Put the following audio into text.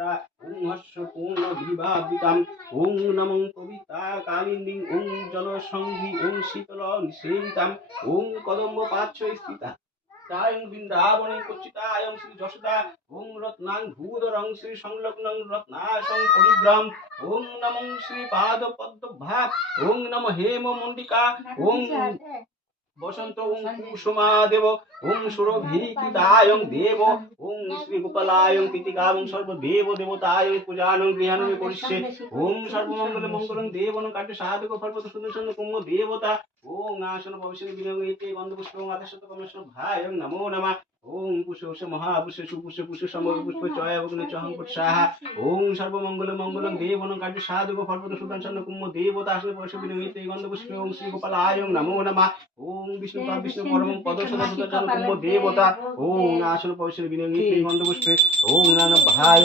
পবিত্রা ওং হর্ষ পূর্ণ বিভাবিতাম ওং নমঃ কবিতা কালিন্দী ওং জল সংঘি ওং শীতল নিষেবিতাম ওং কদম্ব পাচ্ছয় স্থিতা তায়ং বৃন্দাবনে কচ্চিতায়ং শ্রী যশোদা ওং রত্নাং ভূধরং শ্রী সংলগ্নং রত্নাসং পরিগ্রাম ওং নমঃ শ্রী পাদ পদ্মভা ওং নমঃ হেম মণ্ডিকা ওং বসন্ত ওং কুসুমা দেব ওং সুরভিকিতায়ং দেব ওং শ্রী গোপালায়ং কৃতিকাবং সর্বদেব দেবতায়ং পূজানং গৃহানং করিষ্যে ওং সর্বমঙ্গল মঙ্গলং দেবং কাট্য সাধক ফলপত সুদর্শন কুম্ভ দেবতা ওং আসন ভবিষ্যৎ বিনিয়োগে গন্ধপুষ্পং আদর্শত কমেশ্বর ভায়ং নমো নমঃ ওং পুষ্প মহাপুষ্প সুপুষ্প পুষ্প সমগ পুষ্প চয় অগ্নি চহং পুৎসাহা ওং সর্বমঙ্গল মঙ্গলং দেবং কাট্য সাধক ফলপত সুদর্শন কুম্ভ দেবতা আসন ভবিষ্যৎ বিনিয়োগে গন্ধপুষ্প ওং শ্রী গোপালায়ং নমো নমঃ ওং বিষ্ণু বিষ্ণু পরমং পদ সদা সুদর্শন কুম্ভ দেবতা ওং আসন ভবিষ্যৎ বিনিয়োগে গন্ধপুষ্পে ওং নমঃ ভায়